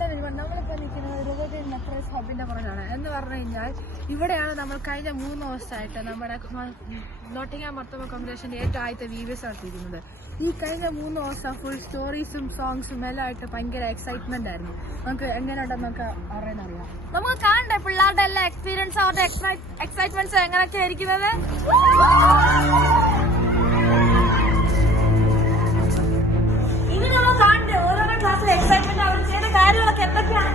നമ്മളിപ്പോൾ നിൽക്കുന്നത് റുബർട്ടിൻ മെട്രോസ് ഹബിന്റെ പുറകാണ്. എന്ന് പറഞ്ഞു കഴിഞ്ഞാൽ ഇവിടെയാണ് നമ്മൾ കഴിഞ്ഞ 3 ദിവസമായിട്ട് നമ്മുടെ നോട്ടിംഗ്ഹാം മർത്തോമ കോൺഗ്രസിന്റെ ഏറ്റവും ആദ്യത്തെ വീഡിയോസ് നടത്തിയിരിക്കുന്നത്. ഈ കഴിഞ്ഞ 3 ദിവസം ഫുൾ സ്റ്റോറീസും സോങ്സും എല്ലാം ആയിട്ട് ഭയങ്കര എക്സൈറ്റ്മെന്റ് ആയിരുന്നു. നമുക്ക് എങ്ങനെയുണ്ടെന്ന് നമുക്ക് അറിയാം. നമുക്ക് കാണണ്ടേ പിള്ളേരുടെ എല്ലാ എക്സ്പീരിയൻസ്, അവരുടെ എക്സൈറ്റ്മെന്റ്സ് എങ്ങനെയൊക്കെ ആയിരിക്കുന്നത്. ഇനി നമ്മൾ കാണണ്ടേ ഓരോരോ ക്ലാസ്സിലെ എക്സൈറ്റ്മെന്റ്, അവർ ചെയ്യുന്ന കാര്യങ്ങളൊക്കെ എന്തൊക്കെയാണ്.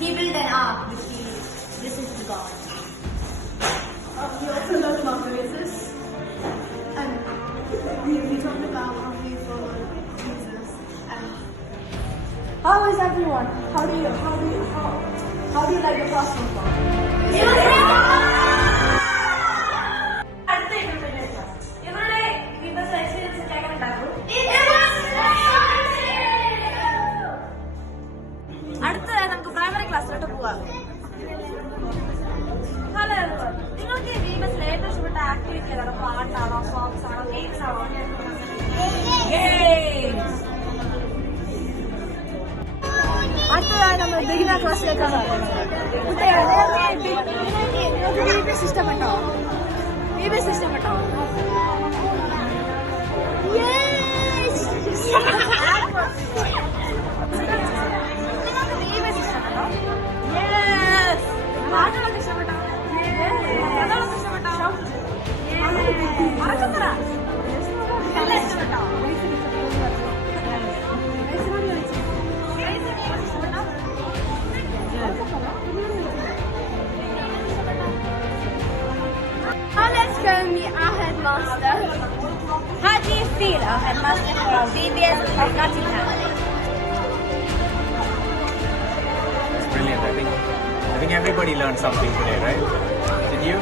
He built an ark, this is the God. We also learned about the races, and we talked about how we follow Jesus. And how is everyone? How do you like the classroom song? അടുത്തതായി നമുക്ക് primary ക്ലാസ്സിലോട്ട് പോവാം. Hello, നിങ്ങൾക്ക് ഈ വീഡിയോസിൽ ഏറ്റവും ഇഷ്ടപ്പെട്ട activity ഏതാണോ? പാട്ടാണോ, songs ആണോ, ഗെയിംസ് ആണോ? അടുത്തതായി നമ്മൾ ബിഗിനർ ക്ലാസ്സിലേക്കാണ് പോകുന്നത്. ഇഷ്ടപ്പെട്ടോ? ഇഷ്ടപ്പെട്ടോ? പാട്ടുകളൊക്കെ ഇഷ്ടപ്പെട്ടോ? കഥകളൊക്കെ ഇഷ്ടപ്പെട്ടോ? മറക്കത്തറ എല്ലാം ഇഷ്ടപ്പെട്ടോ? Now let's go meet our headmaster. How do you feel, our headmaster, for our VBS of Nottingham? It's brilliant. I think everybody learned something today, right? Did you?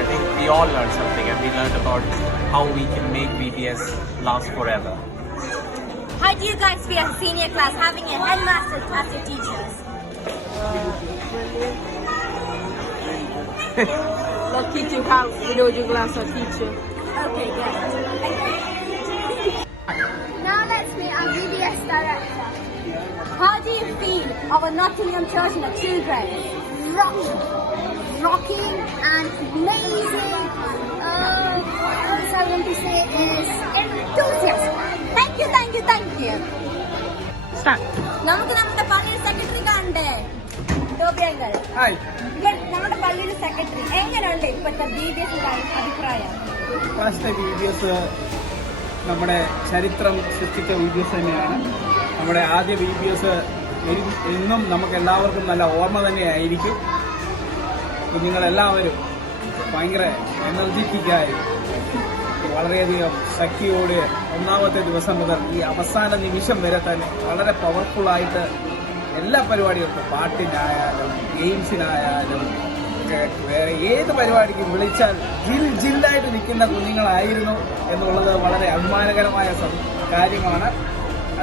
I think we all learned something, and we learned about how we can make VBS last forever. How do you guys feel as a senior class having a headmaster as your teachers? Lucky to have Widodo class as teacher. Okay, great. Now let's meet our VBS director. How do you feel our Nottingham Church in the 2 grades? Rocking and amazing. What I want to say is enthusiastic. Thank you. Start. നമുക്ക് നമ്മുടെ പള്ളിയുടെ secretary കാണണ്ടേ? ടോബിയങ്കൽ. നമ്മുടെ പള്ളിയുടെ secretary എങ്ങനെയുണ്ട് ഇപ്പോഴത്തെ VBS അഭിപ്രായം? First VBS നമ്മുടെ ചരിത്രം സൃഷ്ടിച്ച VBS തന്നെയാണ്. നമ്മുടെ ആദ്യ VBS എന്നും നമുക്ക് എല്ലാവർക്കും നല്ല ഓർമ്മ തന്നെയായിരിക്കും. കുഞ്ഞുങ്ങളെല്ലാവരും ഭയങ്കര എനർജറ്റിക്കായി വളരെയധികം ശക്തിയോടെ ഒന്നാമത്തെ ദിവസം മുതൽ ഈ അവസാന നിമിഷം വരെ തന്നെ വളരെ പവർഫുള്ളായിട്ട് എല്ലാ പരിപാടികൾക്കും, പാട്ടിനായാലും ഗെയിംസിനായാലും ഒക്കെ വേറെ ഏത് പരിപാടിക്കും വിളിച്ചാൽ ജില്ലായിട്ട് നിൽക്കുന്ന കുഞ്ഞുങ്ങളായിരുന്നു എന്നുള്ളത് വളരെ അഭിമാനകരമായ കാര്യമാണ്.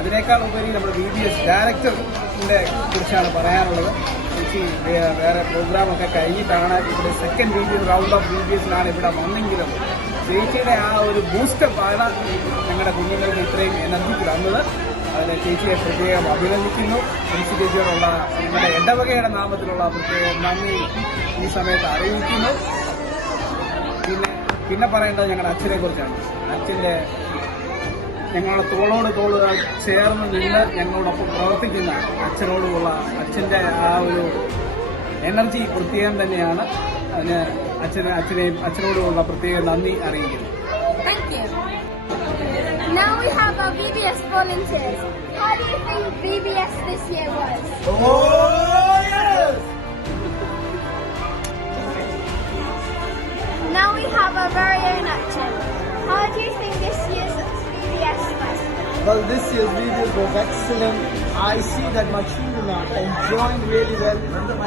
അതിനേക്കാൾ ഉപരി നമ്മുടെ VBS ഡയറക്ടറിനെ കുറിച്ചാണ് പറയാനുള്ളത്. ചേച്ചി വേറെ പ്രോഗ്രാമൊക്കെ കഴിഞ്ഞിട്ടാണ് ഇവിടെ സെക്കൻഡ് റൗണ്ട് ഓഫ് VBSലാണ് ഇവിടെ വന്നെങ്കിലും ചേച്ചിയുടെ ആ ഒരു ബൂസ്റ്റപ്പാണ് ഞങ്ങളുടെ കുഞ്ഞുങ്ങൾക്ക് ഇത്രയും എനർജിക്ക് തന്നത്. അതിന് ചേച്ചിയെ പ്രത്യേകം അഭിനന്ദിക്കുന്നു. ചേച്ചി ചേച്ചിയോടുള്ള ഞങ്ങളുടെ ഇടവകയുടെ നാമത്തിലുള്ള പ്രത്യേകം നന്ദി ഈ സമയത്ത് അറിയിക്കുന്നു. പിന്നെ പറയേണ്ടത് ഞങ്ങളുടെ അച്ഛനെ കുറിച്ചാണ്. അച്ഛൻ്റെ ഞങ്ങളുടെ തോളോട് തോള് ചേർന്ന് നിന്ന് ഞങ്ങളോടൊപ്പം പ്രവർത്തിക്കുന്ന അച്ഛനോടുള്ള അച്ഛൻ്റെ ആ ഒരു എനർജി പ്രത്യേകം തന്നെയാണ്. അതിന് അച്ഛനോടുള്ള പ്രത്യേക നന്ദി അറിയിക്കുന്നു. Thank you. Now we have our VBS volunteers. How do you think VBS this year was? Oh, yes! Now we have our very own action. How do you think this year's VBS was? Well, this year's videos was excellent. I see that my children are enjoying really well,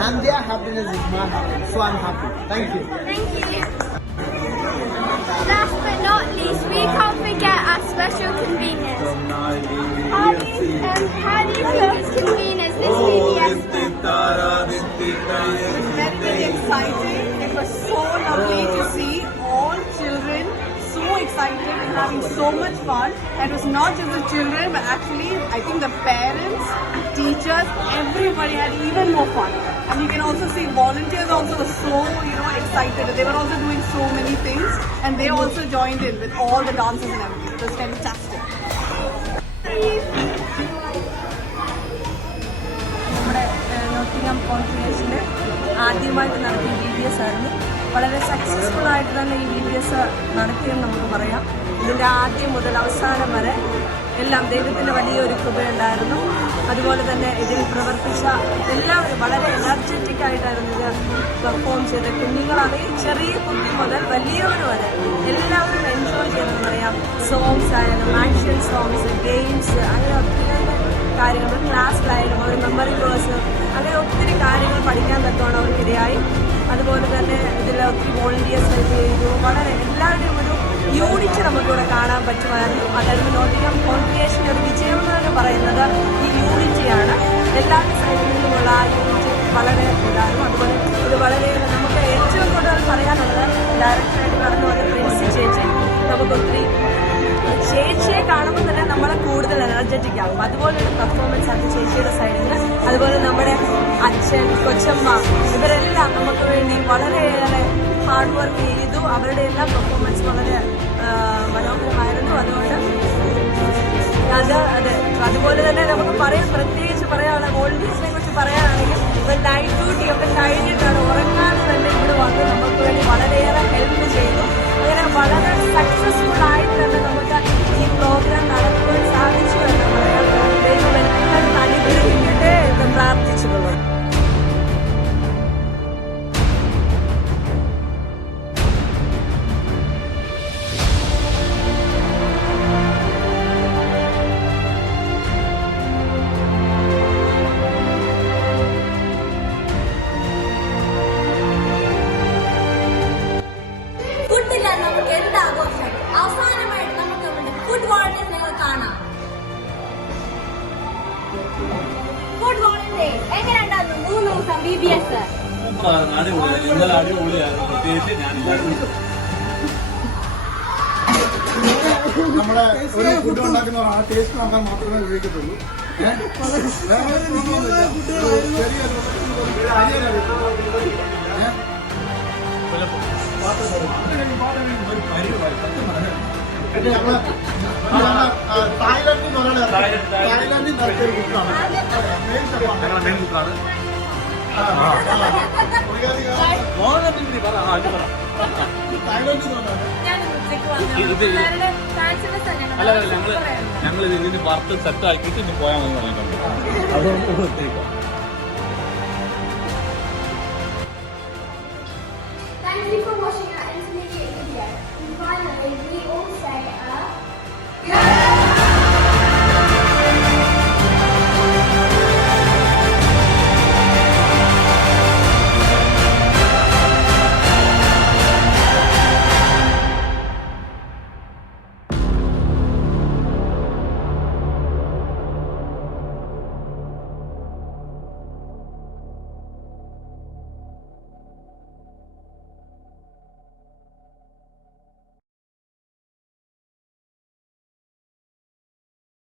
and their happiness is my happiness. So I'm happy. Thank you. Thank you. Last but not least, we can't forget our special conveners. How do you feel as conveners this VBS? Very, very exciting. It was so lovely to see all children so excited and having so much fun. And it was not just the children, but actually, I think the parents, teachers, everybody had even more fun. And you can also see volunteers also were so, excited. They were also doing so many things, and they also joined in with all the dances and everything. It was fantastic. നമ്മുടെ Nottingham കോൺഫറൻസിൽ ആദ്യമായിട്ട് നടത്തിയ VBS ആയിരുന്നു. വളരെ successful ആയിട്ട് തന്നെ ഈ VBS നടത്തിയെന്ന് നമുക്ക് പറയാം. ഇതിൻ്റെ ആദ്യം മുതൽ അവസാനം വരെ എല്ലാം ദൈവത്തിൻ്റെ വലിയൊരു കൃപയുണ്ടായിരുന്നു. അതുപോലെ തന്നെ ഇതിൽ പ്രവർത്തിച്ച എല്ലാവരും വളരെ എനർജറ്റിക് ആയിട്ടായിരുന്നു ഇത് പെർഫോം ചെയ്ത്. കുഞ്ഞുങ്ങളാണെങ്കിൽ ചെറിയ കുട്ടി മുതൽ വലിയവർ വരെ എല്ലാവരും എൻജോയ് ചെയ്തെന്ന് പറയാം. സോങ്സ് ആയാലും ആക്ഷൻ സോങ്സ്, ഗെയിംസ്, അങ്ങനെ ഒത്തിരി കാര്യങ്ങൾ, ക്ലാസ്സിലായാലും ഒരു മെമ്മറി വേഴ്സ്, അങ്ങനെ ഒത്തിരി കാര്യങ്ങൾ പഠിക്കാൻ തക്കവണ്ണം അവർക്കിടയായി. അതുപോലെ തന്നെ ഇതിൽ ഒത്തിരി വോളണ്ടിയേഴ്സ് ഹെൽപ്പ് ചെയ്തു. വളരെ എല്ലാവരുടെയും ഒരു യൂണിറ്റ് നമുക്കിവിടെ കാണാൻ പറ്റുമായിരുന്നു. അതായത് നോട്ടിംഗ്ഹാം കോൺഫറൻസിൻ്റെ ഒരു വിജയം എന്ന് തന്നെ പറയുന്നത് ഈ യൂണിറ്റിയാണ്. എല്ലാ സൈഡിൽ നിന്നുമുള്ള ആ യൂണിറ്റ് വളരെ ഉണ്ടായിരുന്നു. അതുപോലെ ഇത് വളരെ നമുക്ക് ഏറ്റവും കൂടുതൽ പറയാനുള്ളത് ഡയറക്ടറായിട്ട് കടന്നു വന്ന പ്രിൻസി ചേച്ചി. നമുക്കൊത്തിരി ചേച്ചിയെ കാണുമ്പോൾ തന്നെ നമ്മളെ കൂടുതൽ എനർജറ്റിക് ആകും. അതുപോലൊരു പെർഫോമൻസ് ആണ് ചേച്ചിയുടെ സൈഡിൽ നിന്ന്. അതുപോലെ നമ്മുടെ അച്ഛൻ, കൊച്ചമ്മ, ഇവരെല്ലാം നമുക്ക് വേണ്ടി വളരെയേറെ ഹാർഡ് വർക്ക് ചെയ്തു. അവരുടെ എല്ലാ പെർഫോമൻസ് വളരെ മനോഹരമായിരുന്നു. അതുപോലെ തന്നെ നമുക്ക് പ്രത്യേകിച്ച് പറയാനുള്ള വോളണ്ടിയേഴ്സിനെ കുറിച്ച് പറയാനാണെങ്കിൽ ഒരു നൈറ്റ് ഡ്യൂട്ടി ഒക്കെ കഴിഞ്ഞിട്ടാണ് ഉറങ്ങാതെ തന്നെ ഇവിടെ വന്ന് നമുക്ക് വേണ്ടി വളരെയേറെ ഹെൽപ്പ് ചെയ്തു. അങ്ങനെ വളരെ സക്സസ്ഫുൾ ആയിട്ട് തന്നെ നമുക്ക് ഈ പ്രോഗ്രാം നടത്തുവാൻ സാധിച്ചു എന്ന് പറയാം. ദൈവം എല്ലാവരും അനുഗ്രഹിക്കട്ടെ എന്ന് പ്രാർത്ഥിച്ചിട്ടുള്ളത്. ഫുഡില്ലാതെ നമുക്ക് എന്ത് ആഘോഷം? അവസാനമായിട്ട് നമുക്ക് നമ്മുടെ ഫുഡ് വോളണ്ടിയേഴ്സിനെ കാണാം. ഫുഡ് വോളണ്ടിയേഴ്സ് എങ്ങനെയുണ്ടായിരുന്നു 3 ദിവസം VBS? നമ്മുടെ ഒരു ഫുഡ് ഉണ്ടാക്കുന്ന ആ ടേസ്റ്റ് നോക്കാൻ മാത്രമേ ഉപയോഗിക്കത്തുള്ളൂ. തായ്ലൻഡിൽ നടത്തിയ കുക്കാണ്. ഞങ്ങളുടെ മെയിൻ കുക്കാണ്. ഞാനൊന്ന് ഞങ്ങൾ ഇതിന് വറുത്ത് സെറ്റ് ആക്കിയിട്ട് ഇനി പോയാൽ മതി പറഞ്ഞിട്ടുണ്ട്. അതുകൊണ്ട്